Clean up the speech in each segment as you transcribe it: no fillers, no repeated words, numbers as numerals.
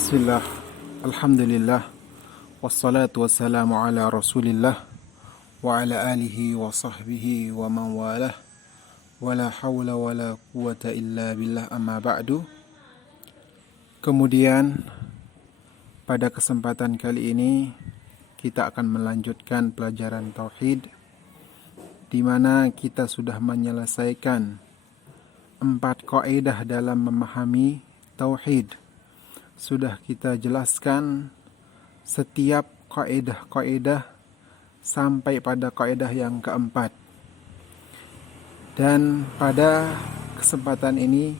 Bismillah, Alhamdulillah, wassalatu wassalamu ala rasulillah, wa ala alihi wa sahbihi wa man walah, wa la hawla wa la quwata illa billah amma ba'du. Kemudian pada kesempatan kali ini kita akan melanjutkan pelajaran Tauhid, di mana kita sudah menyelesaikan 4 kaidah dalam memahami Tauhid. Sudah kita jelaskan setiap kaidah-kaidah sampai pada kaidah yang keempat. Dan pada kesempatan ini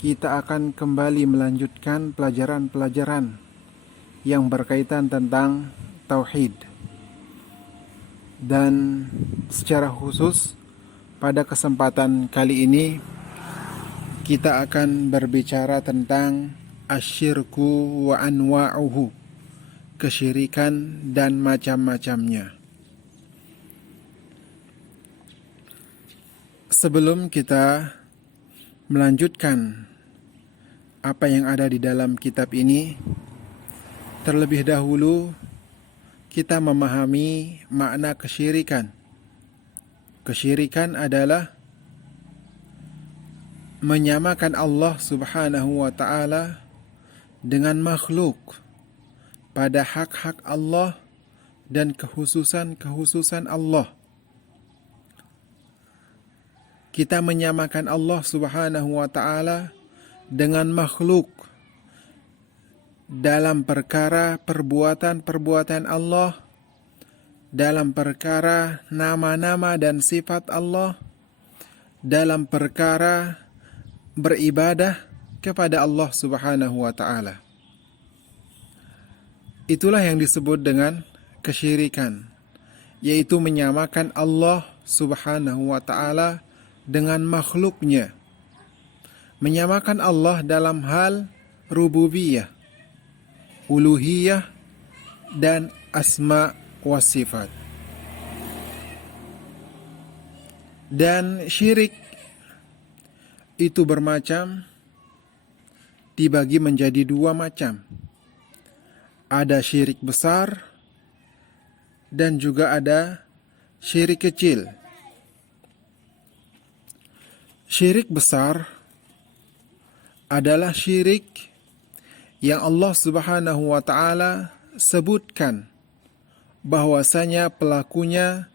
kita akan kembali melanjutkan pelajaran-pelajaran yang berkaitan tentang Tauhid. Dan secara khusus pada kesempatan kali ini kita akan berbicara tentang asyirku wa anwa'uhu, kesyirikan dan macam-macamnya. Sebelum kita melanjutkan apa yang ada di dalam kitab ini, terlebih dahulu kita memahami makna kesyirikan. Kesyirikan adalah menyamakan Allah Subhanahu wa ta'ala dengan makhluk pada hak-hak Allah dan kehususan-kehususan Allah. Kita menyamakan Allah Subhanahu wa ta'ala dengan makhluk dalam perkara perbuatan-perbuatan Allah, dalam perkara nama-nama dan sifat Allah, dalam perkara beribadah kepada Allah Subhanahu wa ta'ala. Itulah yang disebut dengan kesyirikan, yaitu menyamakan Allah Subhanahu wa ta'ala dengan makhluknya. Menyamakan Allah dalam hal rububiyah, uluhiyah, dan asma wa sifat. Dan syirik itu bermacam, dibagi menjadi 2 macam. Ada syirik besar dan juga ada syirik kecil. Syirik besar adalah syirik yang Allah Subhanahu wa ta'ala sebutkan bahwasanya pelakunya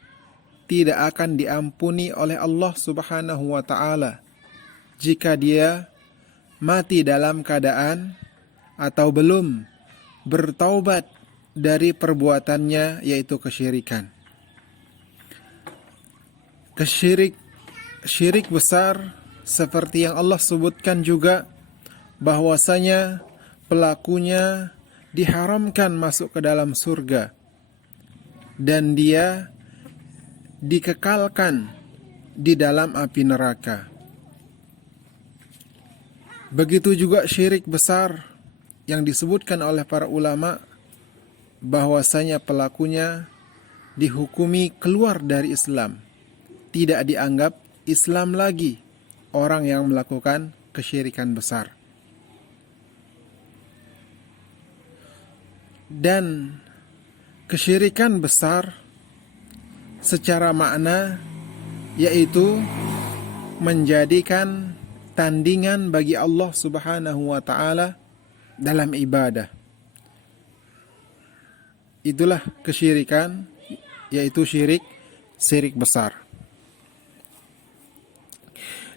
tidak akan diampuni oleh Allah Subhanahu wa ta'ala jika dia mati dalam keadaan atau belum bertaubat dari perbuatannya, yaitu kesyirikan. Syirik besar seperti yang Allah sebutkan juga bahwasanya pelakunya diharamkan masuk ke dalam surga dan dia dikekalkan di dalam api neraka. Begitu juga syirik besar yang disebutkan oleh para ulama bahwasanya pelakunya dihukumi keluar dari Islam. Tidak dianggap Islam lagi orang yang melakukan kesyirikan besar. Dan kesyirikan besar secara makna yaitu menjadikan tandingan bagi Allah Subhanahu wa ta'ala dalam ibadah. Itulah kesyirikan, yaitu syirik besar.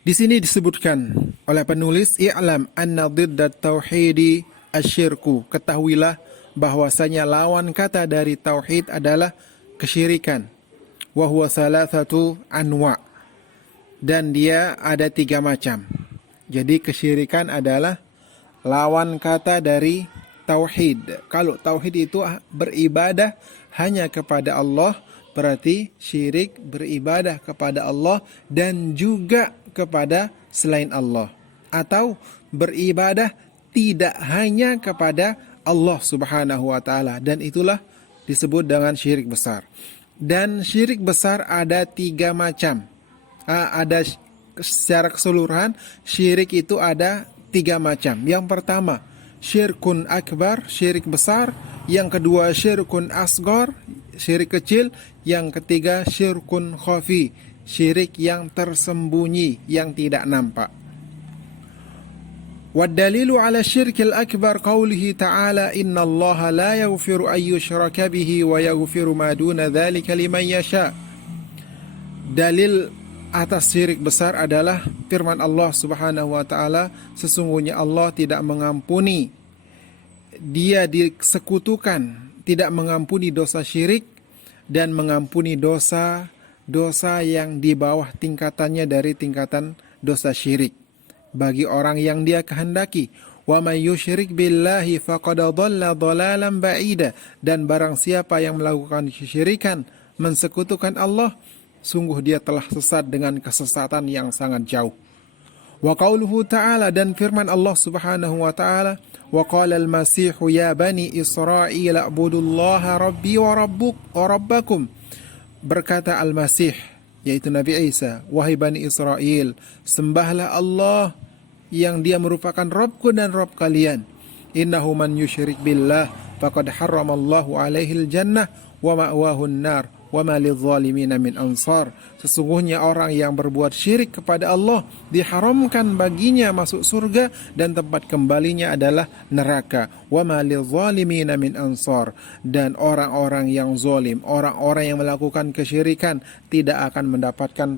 Di sini disebutkan oleh penulis, i'lam anna dhiddat tauhidi asyirku. Ketahuilah bahwasanya lawan kata dari tauhid adalah kesyirikan. Wa huwa thalathatu anwa'. Dan dia ada 3 macam. Jadi kesyirikan adalah lawan kata dari tauhid. Kalau tauhid itu beribadah hanya kepada Allah, berarti syirik beribadah kepada Allah dan juga kepada selain Allah. Atau beribadah tidak hanya kepada Allah Subhanahu wa ta'ala. Dan itulah disebut dengan syirik besar. Dan syirik besar ada 3 macam. Secara keseluruhan syirik itu ada 3 macam. Yang pertama, syirkun akbar, syirik besar. Yang kedua syirkun asgor, syirik kecil. Yang ketiga syirkun khafi, syirik yang tersembunyi, yang tidak nampak. والدليل على الشرك الأكبر قوله تعالى إن الله لا يغفر أن يشرك به ويغفر ما دون ذلك لمن يشاء. Dalil atas syirik besar adalah firman Allah Subhanahu wa taala, sesungguhnya Allah tidak mengampuni, Dia disekutukan, tidak mengampuni dosa syirik dan mengampuni dosa yang di bawah tingkatannya dari tingkatan dosa syirik bagi orang yang Dia kehendaki. Wa may yusyrik billahi faqad dhalla dhalalan ba'ida, dan barang siapa yang melakukan kesyirikan, mensekutukan Allah, sungguh dia telah sesat dengan kesesatan yang sangat jauh. Wa qauluhu ta'ala, dan firman Allah Subhanahu wa ta'ala, wa qala al-masih ya bani Israil a'budullaha rabbi wa rabbakum. Berkata al-Masih, yaitu Nabi Isa, wahai Bani Israel, sembahlah Allah yang Dia merupakan Rabbku dan Rabb kalian. Innahu man yusyrik billah faqad harramallahu alaihil jannah wa ma'wahun nar wa ma lidh-dhalimina min ansar. Sesungguhnya orang yang berbuat syirik kepada Allah diharamkan baginya masuk surga dan tempat kembalinya adalah neraka. Wa ma lidh-dhalimina min ansar, dan orang-orang yang zalim, orang-orang yang melakukan kesyirikan tidak akan mendapatkan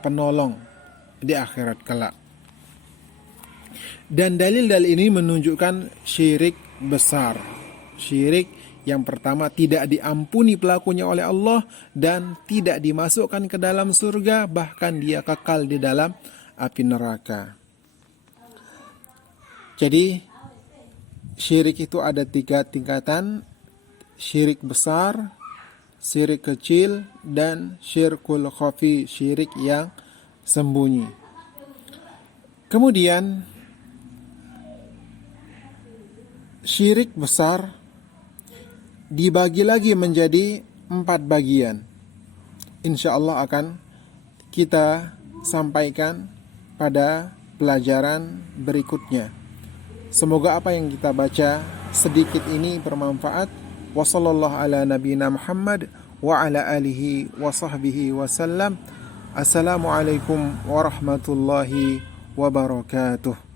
penolong, di akhirat kelak. Dan dalil-dalil ini menunjukkan syirik besar. Syirik yang pertama tidak diampuni pelakunya oleh Allah dan tidak dimasukkan ke dalam surga, bahkan dia kekal di dalam api neraka. Jadi syirik itu ada 3 tingkatan: syirik besar, syirik kecil, dan syirkul khafi, syirik yang sembunyi. Kemudian syirik besar dibagi lagi menjadi 4 bagian. Insya Allah akan kita sampaikan pada pelajaran berikutnya. Semoga apa yang kita baca sedikit ini bermanfaat. Wassallallahu ala nabiyina Muhammad wa ala alihi wa sahbihi wasallam. Assalamualaikum warahmatullahi wabarakatuh.